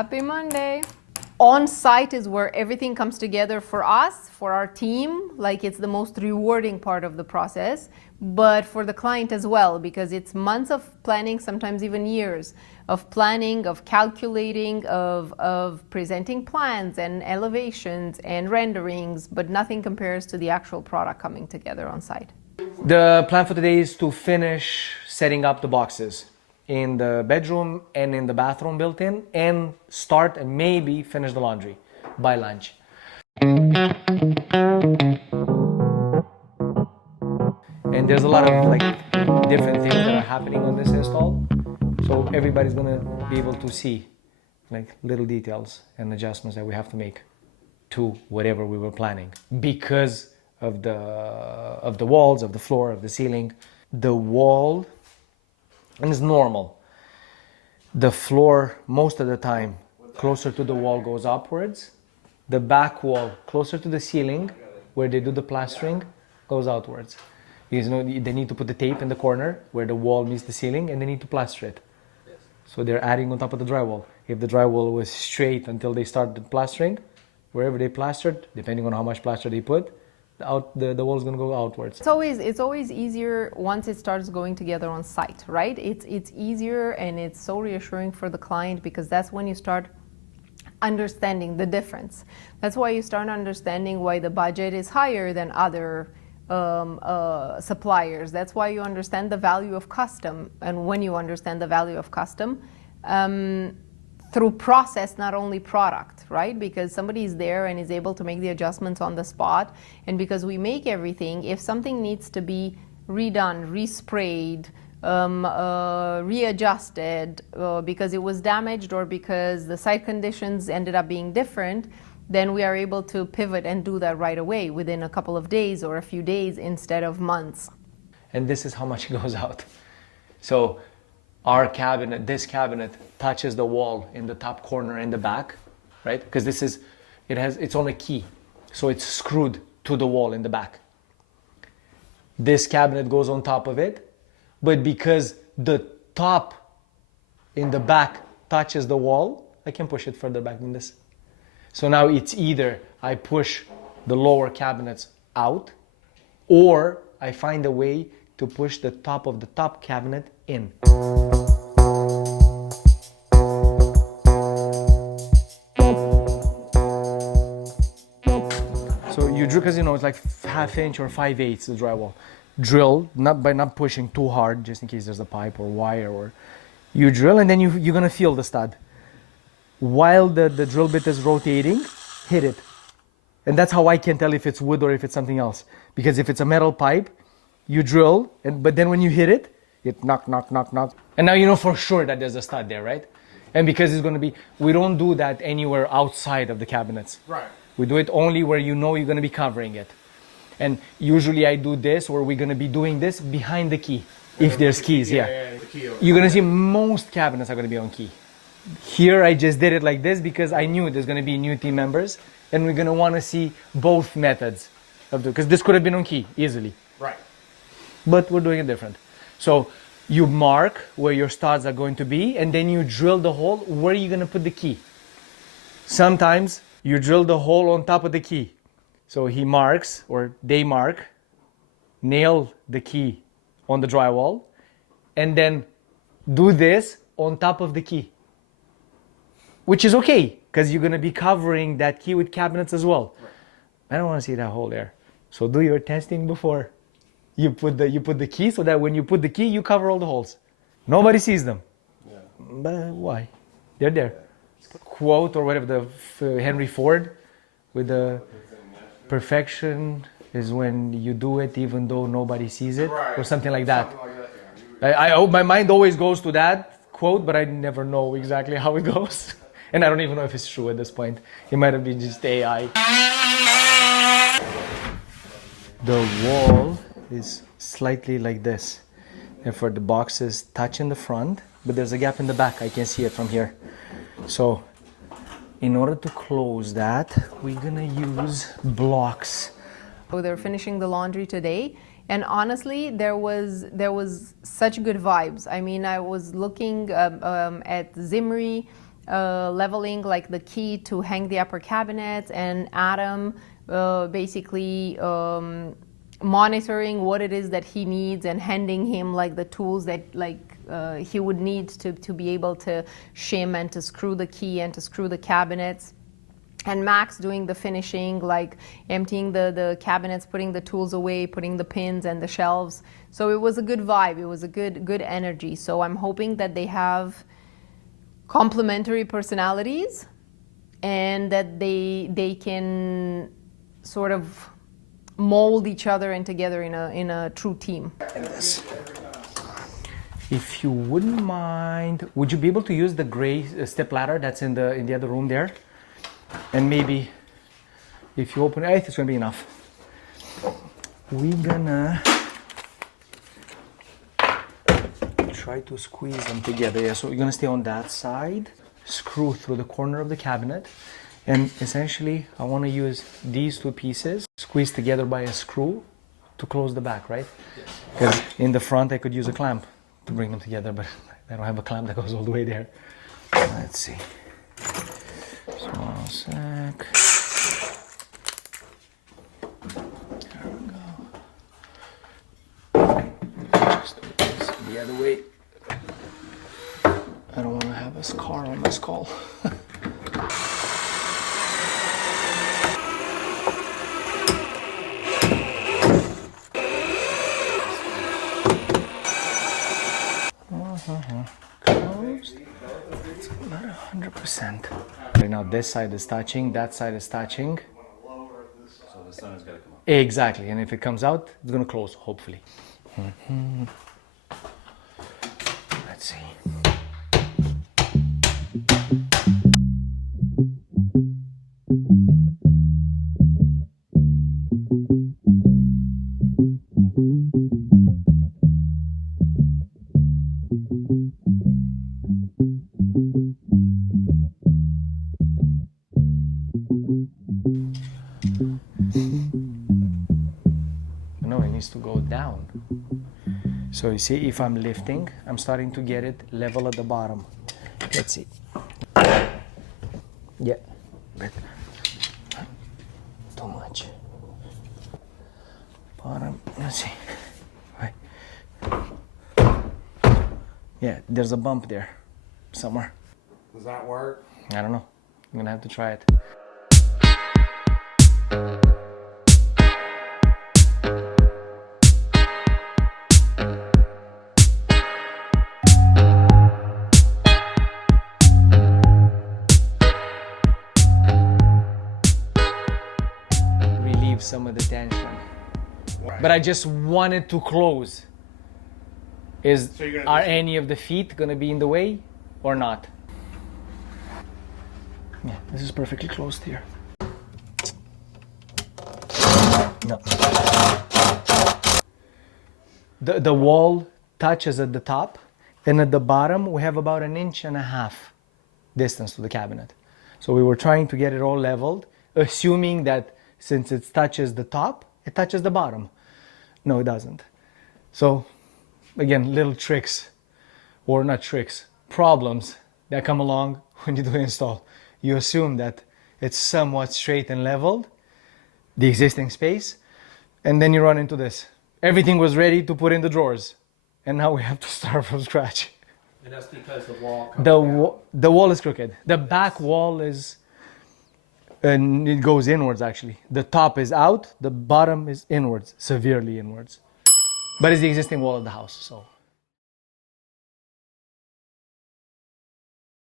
Happy Monday. On site is where everything comes together for us, for our team. Like, it's the most rewarding part of the process, but for the client as well, because it's months of planning, sometimes even years of planning, of calculating, of presenting plans and elevations and renderings, but nothing compares to the actual product coming together on site. The plan for today is to finish setting up the boxes in the bedroom and in the bathroom built in, and start and maybe finish the laundry by lunch. And there's a lot of different things that are happening on this install, so everybody's gonna be able to see little details and adjustments that we have to make to whatever we were planning because of the walls, of the floor, of the ceiling. The wall, and it's normal, the floor most of the time closer to the wall goes upwards. The back wall closer to the ceiling where they do the plastering goes outwards, because they need to put the tape in the corner where the wall meets the ceiling, and they need to plaster it. So they're adding on top of the drywall. If the drywall was straight until they started plastering, wherever they plastered, depending on how much plaster they put, the wall is going to go outwards. It's always easier once it starts going together on site, right? It's easier, and it's so reassuring for the client, because that's when you start understanding the difference. That's why you start understanding why the budget is higher than other suppliers. That's why you understand the value of custom. And when you understand the value of custom, through process, not only product, right? Because somebody is there and is able to make the adjustments on the spot. And because we make everything, if something needs to be redone, resprayed, readjusted, because it was damaged or because the site conditions ended up being different, then we are able to pivot and do that right away within a couple of days or a few days instead of months. And this is how much goes out. So our cabinet, this cabinet touches the wall in the top corner in the back, right? Because it's on a key, so it's screwed to the wall in the back. This cabinet goes on top of it, but because the top in the back touches the wall, I can push it further back than this. So now it's either I push the lower cabinets out, or I find a way to push the top of the top cabinet in. So you drill, because it's like 1/2 inch or 5/8 the drywall. Drill, by not pushing too hard, just in case there's a pipe or wire, or you drill, and then you're gonna feel the stud. While the drill bit is rotating, hit it. And that's how I can tell if it's wood or if it's something else. Because if it's a metal pipe, you drill, but then when you hit it, it knock, knock, knock, knock. And now you know for sure that there's a stud there, right? And because it's going to be, we don't do that anywhere outside of the cabinets. Right. We do it only where you know you're going to be covering it. And usually I do this, or we're going to be doing this behind the key. If there's keys, yeah. The key You're going to see most cabinets are going to be on key. Here I just did it like this because I knew there's going to be new team members, and we're going to want to see both methods of because this could have been on key easily. Right. But we're doing it different. So you mark where your studs are going to be, and then you drill the hole where you're going to put the key. Sometimes you drill the hole on top of the key. So he marks, or they mark, nail the key on the drywall, and then do this on top of the key. Which is okay, because you're going to be covering that key with cabinets as well. Right. I don't want to see that hole there. So do your testing before you put the key, so that when you put the key, you cover all the holes. Nobody sees them. Yeah. But why? They're there. Yeah. Quote or whatever, the Henry Ford with the perfection is when you do it even though nobody sees it, right, or something like that. Something like that, yeah. My mind always goes to that quote, but I never know exactly how it goes. And I don't even know if it's true at this point. It might have been just AI. The wall is slightly like this. Therefore, the boxes touch in the front, but there's a gap in the back. I can see it from here. So, in order to close that, we're gonna use blocks. So they're finishing the laundry today. And honestly, there was such good vibes. I mean, I was looking at Zimri, leveling like the key to hang the upper cabinets, and Adam basically monitoring what it is that he needs and handing him like the tools that he would need to be able to shim and to screw the key and to screw the cabinets. And Max doing the finishing, like emptying the cabinets, putting the tools away, putting the pins and the shelves. So it was a good vibe. It was a good energy. So I'm hoping that they have complementary personalities and that they can sort of mold each other and together in a true team. If you wouldn't mind, would you be able to use the gray step ladder that's in the other room there? And maybe if you open it, it's gonna be enough. We're gonna try to squeeze them together. Yeah, so you're gonna stay on that side, screw through the corner of the cabinet, and essentially I want to use these two pieces squeezed together by a screw to close the back, right? Because in the front I could use a clamp to bring them together, but I don't have a clamp that goes all the way there. Let's see. So 1 sec. There we go. Just do this the other way. I don't want to have a scar on my skull. Closed. It's not 100%. Right now this side is touching, that side is touching. So the sun has got to come up. Exactly, and if it comes out, it's gonna close, hopefully. Let's see. No, it needs to go down. So you see, if I'm lifting, I'm starting to get it level at the bottom. Let's see. Yeah, but too much. Bottom, let's see. Right. Yeah, there's a bump there somewhere. Does that work? I don't know. I'm gonna have to try it. Relieve some of the tension. Right. But I just wanted to close. So you're gonna Are just- any of the feet gonna be in the way or not? Yeah, this is perfectly closed here. No. The wall touches at the top, and at the bottom we have about 1.5 inches distance to the cabinet. So we were trying to get it all leveled, assuming that since it touches the top, it touches the bottom. No, it doesn't. So again, little tricks, or not tricks, problems that come along when you do the install. You assume that it's somewhat straight and leveled, the existing space, and then you run into this. Everything was ready to put in the drawers, and now we have to start from scratch. And that's because the wall comes The wall is crooked. The back wall is, and it goes inwards actually. The top is out, the bottom is inwards, severely inwards. But it's the existing wall of the house, so